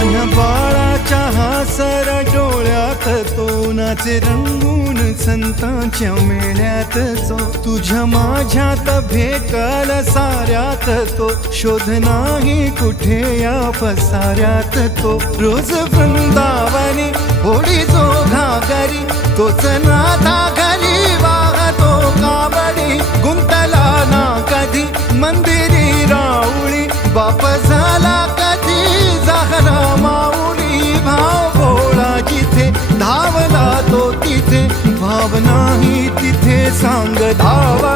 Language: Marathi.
माझ्या बाळाच्या हासर डोळ्यात तो नाचे रंगून संतांच्या मेळ्यात जो तुझ्या माझ्यात भेटल साऱ्यात तो शोध नाही कुठे या पसाऱ्यात तो रोज वृंदावनी होडी जो घागरी तोच नाथा घरी वाहतो कावडी गुंतला ना कधी मंदिरी राऊळी बाप झाला कधी जाहरा माऊली भाव भोळा जिथे धावला तो तिथे भाव नाही तिथे सांग धावा